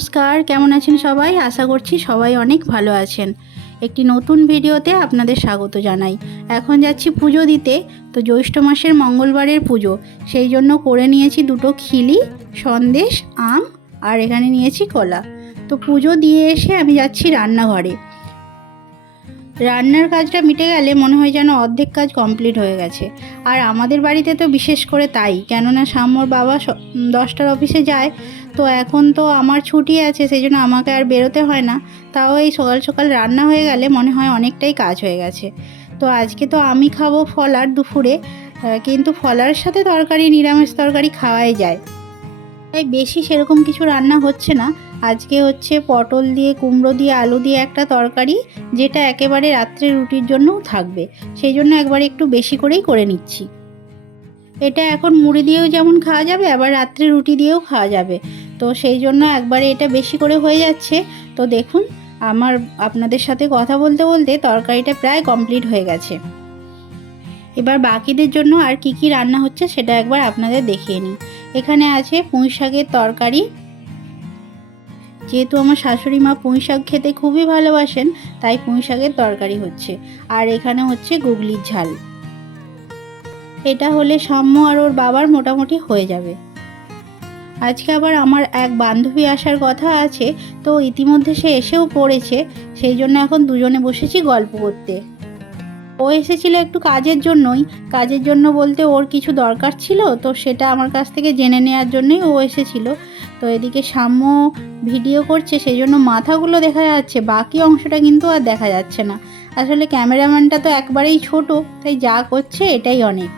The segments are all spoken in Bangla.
নমস্কার, কেমন আছেন সবাই? আশা করছি সবাই অনেক ভালো আছেন। একটি নতুন ভিডিওতে আপনাদের স্বাগত জানাই। এখন যাচ্ছি পুজো দিতে। তো জ্যৈষ্ঠ মাসের মঙ্গলবারের পুজো, সেই জন্য করে নিয়েছি দুটো খিলি, সন্দেশ, আম আর এখানে নিয়েছি কলা। তো পুজো দিয়ে এসে আমি যাচ্ছি রান্নাঘরে। রান্নার কাজটা মিটে গেলে মনে হয় যেন অর্ধেক কাজ কমপ্লিট হয়ে গেছে। আর আমাদের বাড়িতে তো বিশেষ করে তাই, কেননা সাম্যর বাবা 10টার অফিসে যায়। তো এখন তো আমার ছুটি আছে, সেই জন্য আমাকে আর বেরোতে হয় না। তাও এই সকাল সকাল রান্না হয়ে গেলে মনে হয় অনেকটাই কাজ হয়ে গেছে। তো আজকে তো আমি খাবো ফলার দুপুরে, কিন্তু ফলার সাথে তরকারি, নিরামিষ তরকারি খাওয়াই যায়, তাই বেশি সেরকম কিছু রান্না হচ্ছে না। আজকে হচ্ছে পটল দিয়ে, কুমড়ো দিয়ে, আলু দিয়ে একটা তরকারি, যেটা একেবারে রাত্রে রুটির জন্যও থাকবে। সেই জন্য একবারে একটু বেশি করেই করে নিচ্ছি। এটা এখন মুড়ি দিয়েও যেমন খাওয়া যাবে, আবার রাত্রে রুটি দিয়েও খাওয়া যাবে। তো সেই জন্য একবারে এটা বেশি করে হয়ে যাচ্ছে। তো দেখুন, আপনাদের সাথে কথা বলতে বলতে তরকারিটা প্রায় কমপ্লিট হয়ে গেছে। এবার বাকিদের জন্য আর কি কি রান্না হচ্ছে সেটা একবার আপনাদের দেখিয়ে নিই। এখানে আছে পুঁই শাকের তরকারি। যেহেতু আমার শাশুড়ি মা পুঁই শাক খেতে খুবই ভালোবাসেন, তাই পুঁই শাকের তরকারি হচ্ছে। আর এখানে হচ্ছে গুগলির ঝাল। এটা হলে সাম্য আর ওর বাবার মোটামুটি হয়ে যাবে। আজকে আবার আমার এক বান্ধবী আসার কথা আছে, তো ইতিমধ্যে সে এসেও পড়েছে। সেই জন্য এখন দুজনে বসেছি গল্প করতে। ও এসেছিল একটু কাজের জন্যই, কাজের জন্য বলতে ওর কিছু দরকার ছিল, তো সেটা আমার কাছ থেকে জেনে নেওয়ার জন্যই ও এসেছিল। তো এদিকে সাম্য ভিডিও করছে, সেই জন্য মাথাগুলো দেখা যাচ্ছে, বাকি অংশটা কিন্তু আর দেখা যাচ্ছে না। আসলে ক্যামেরাম্যানটা তো একবারেই ছোট, তাই যা করছে এটাই অনেক।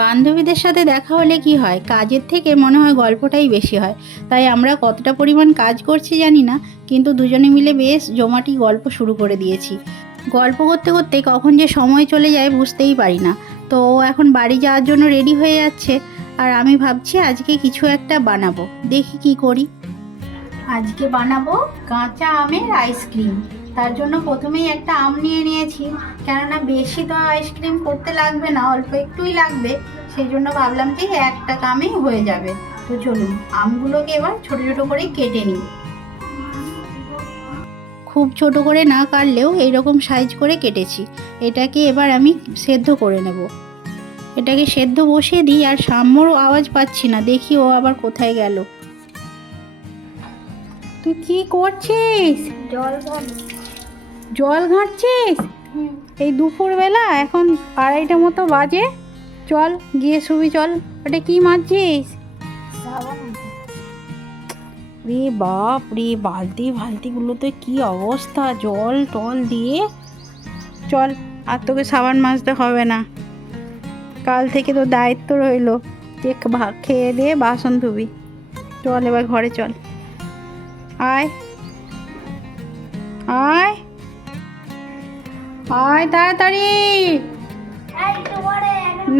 বান্ধবীদের সাথে দেখা হলে কি হয়, কাজের থেকে মনে হয় গল্পটাই বেশি হয়। তাই আমরা কতটা পরিমাণ কাজ করছি জানি না, কিন্তু দুজনে মিলে বেশ জমাটি গল্প শুরু করে দিয়েছি। গল্প করতে করতে কখন যে সময় চলে যায় বুঝতেই পারি না। তো ও এখন বাড়ি যাওয়ার জন্য রেডি হয়ে যাচ্ছে, আর আমি ভাবছি আজকে কিছু একটা বানাবো, দেখি কি করি। আজকে বানাবো কাঁচা আমের আইসক্রিম। তার জন্য প্রথমেই একটা আম নিয়ে নিয়েছি, কেননা বেশি তো আইসক্রিম করতে লাগবে না, অল্প একটুই লাগবে। সেই জন্য ভাবলাম যে একটা আমেই হয়ে যাবে। তো চলুন আমগুলোকে এবার ছোট ছোট করে কেটে নিই। খুব ছোট করে না কাটলেও এইরকম সাইজ করে কেটেছি। এটাকে এবার আমি সেদ্ধ করে নেব। এটাকে সেদ্ধ বসিয়ে দিই। আর সাম্যর আওয়াজ পাচ্ছি না, দেখি ও আবার কোথায় গেল। তুই কি করছিস? জল ঘাঁটছিস? এই দুপুরবেলা, এখন 2:30 মতো বাজে। চল গিয়ে শুবি, চল। ওটা কি মারছিস? রে বাপ রে, বালতিগুলোতে কি অবস্থা, জল টল দিয়ে। চল, আর তোকে সাবান মাজতে হবে না। কাল থেকে তো দায়িত্ব রইলো যে খেয়ে দিয়ে বাসন ধুবি। চল এবার ঘরে চল, আয় আয় আয় তাড়াতাড়ি।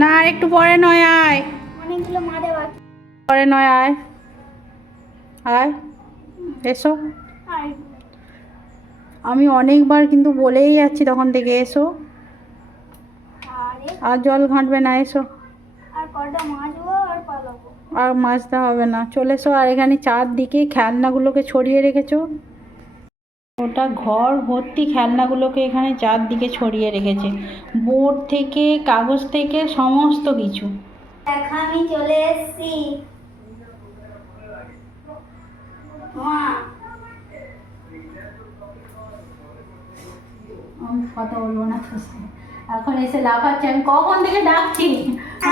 না, আর একটু পরে নয়, আয় পরে নয়, আয় আয়, এসো। আমি অনেকবার কিন্তু বলেই যাচ্ছি তখন থেকে, এসো। আর জল ঘাঁটবে না, এসো। আর মাজতে হবে না, চলে এসো। আর এখানে চারদিকে খেলনাগুলোকে ছড়িয়ে রেখেছো। ওটা ঘর ভর্তি খেলনাগুলোকে এখানে চারদিকে ছড়িয়ে রেখেছে, বোর্ড থেকে, কাগজ থেকে, সমস্ত কিছু। আমি চলে এসেছি। আমি কথা বলবো না তোর সাথে। এখন এসে লাফাচ্ছে, আমি কখন থেকে ডাকছি।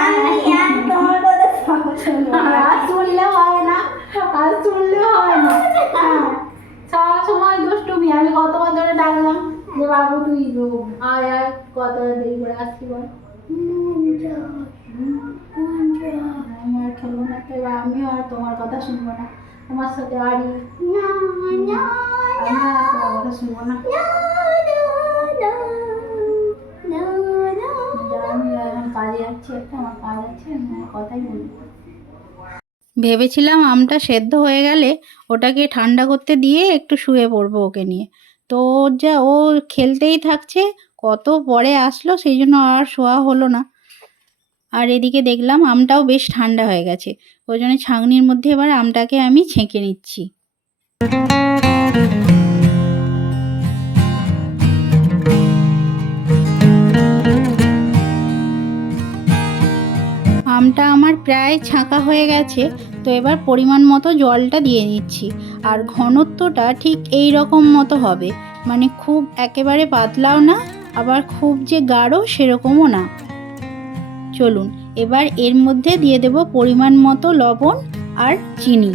আর শুনলে হয় না, আর শুনলে হয় না। সব সময় দুষ্টুমি। আমি কতবার ধরে ডাকলাম যে বাবু তুই আয় আয়, কত দেরি করে আসছি বল। আমি আর খেলবো না, এবার আমিও আর তোমার কথা শুনবো না। তোমার সাথে আড়ি, আমি আর তোমার কথা শুনবো না। আমি এখন কাজে যাচ্ছি, একটা আমার কাজ আছে, আমি কথাই বলবো। ভেবেছিলাম আমটা সেদ্ধ হয়ে গেলে ওটাকে ঠান্ডা করতে দিয়ে একটু শুয়ে পড়বো ওকে নিয়ে। তো ও খেলতেই থাকছে, কত পরে আসলো, সেই জন্য আর শোয়া হলো না। আর এদিকে দেখলাম আমটাও বেশ ঠান্ডা হয়ে গেছে, ওই জন্য ছাঁকনির মধ্যে এবার আমটাকে আমি ছেঁকে নিচ্ছি। আমটা আমার প্রায় ছাঁকা হয়ে গেছে, তো এবার পরিমাণ মতো জলটা দিয়ে দিচ্ছি। আর ঘনত্বটা ঠিক এই রকম মতো হবে, মানে খুব একেবারে পাতলাও না, আবার খুব যে গাঢ় সেরকমও না। চলুন এবার এর মধ্যে দিয়ে দেব পরিমাণ মতো লবণ আর চিনি।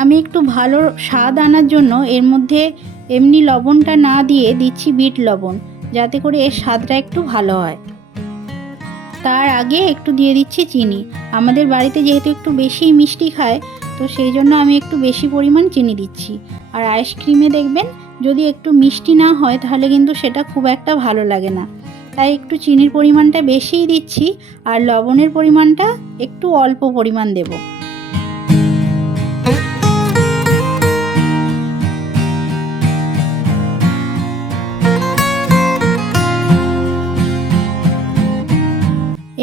আমি একটু ভালো স্বাদ আনার জন্য এর মধ্যে এমনি লবণটা না দিয়ে দিচ্ছি বিট লবণ, যাতে করে এর স্বাদটা একটু ভালো হয়। তার আগে একটু দিয়ে দিচ্ছি চিনি। আমাদের বাড়িতে যেহেতু একটু বেশি মিষ্টি খায়, তো সেই জন্য আমি একটু বেশি পরিমাণ চিনি দিচ্ছি। আর আইসক্রিমে দেখবেন যদি একটু মিষ্টি না হয় তাহলে কিন্তু সেটা খুব একটা ভালো লাগে না, তাই একটু চিনির পরিমাণটা বেশিই দিচ্ছি আর লবণের পরিমাণটা একটু অল্প পরিমাণ দেব।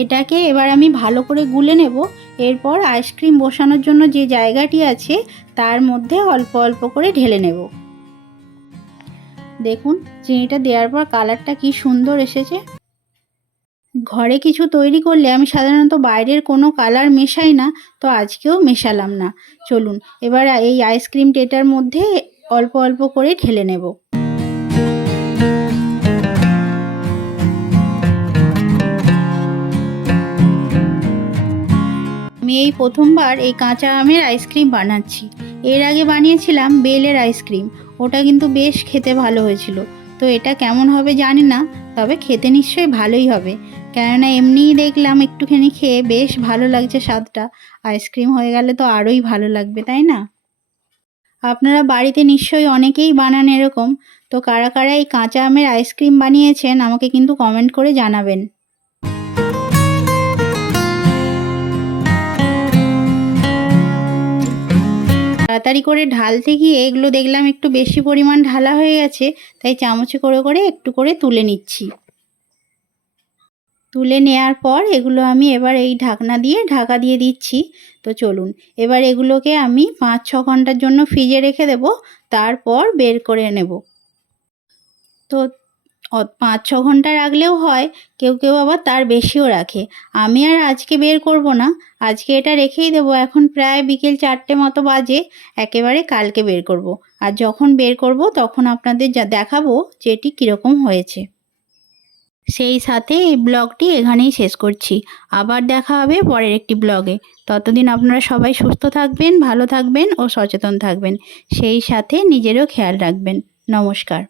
এটাকে এবার আমি ভালো করে গুলে নেব। এরপর আইসক্রিম বসানোর জন্য যে জায়গাটি আছে তার মধ্যে অল্প অল্প করে ঢেলে নেব। দেখুন চিনিটা দেওয়ার পর কালারটা কি সুন্দর এসেছে। ঘরে কিছু তৈরি করলে আমি সাধারণত বাইরের কোনো কালার মেশাই না, তো আজকেও মেশালাম না। চলুন এবার এই আইসক্রিম ট্রেটার মধ্যে অল্প অল্প করে ঢেলে নেব। আমি এই প্রথমবার এই কাঁচা আমের আইসক্রিম বানাচ্ছি। এর আগে বানিয়েছিলাম বেলের আইসক্রিম, ওটা কিন্তু বেশ খেতে ভালো হয়েছিল। তো এটা কেমন হবে জানি না, তবে খেতে নিশ্চয়ই ভালোই হবে, কেননা এমনিই দেখলাম একটুখানি খেয়ে বেশ ভালো লাগছে স্বাদটা। আইসক্রিম হয়ে গেলে তো আরোই ভালো লাগবে, তাই না? আপনারা বাড়িতে নিশ্চয়ই অনেকেই বানান এরকম। তো কারা কারা এই কাঁচা আমের আইসক্রিম বানিয়েছেন আমাকে কিন্তু কমেন্ট করে জানাবেন। তাড়াতাড়ি করে ঢালতে গিয়ে এগুলো দেখলাম একটু বেশি পরিমাণ ঢালা হয়ে গেছে, তাই চামচে করে করে একটু করে তুলে নিচ্ছি। তুলে নেওয়ার পর এগুলো আমি এবার এই ঢাকনা দিয়ে ঢাকা দিয়ে দিচ্ছি। তো চলুন এবার এগুলোকে আমি 5-6 ঘন্টার জন্য ফ্রিজে রেখে দেব, তারপর বের করে নেব। তো 5-6 ঘন্টা রাখলেও হয়, কেউ কেউ আবার তার বেশিও রাখে। আমি আর আজকে বের করব না, আজকে এটা রেখেই দেবো। এখন প্রায় বিকেল 4টে মতো বাজে, একেবারে কালকে বের করব। আর যখন বের করব তখন আপনাদের দেখাবো যে এটি কীরকম হয়েছে। সেই সাথে এই ব্লগটি এখানেই শেষ করছি। আবার দেখা হবে পরের একটি ব্লগে। ততদিন আপনারা সবাই সুস্থ থাকবেন, ভালো থাকবেন ও সচেতন থাকবেন। সেই সাথে নিজেরও খেয়াল রাখবেন। নমস্কার।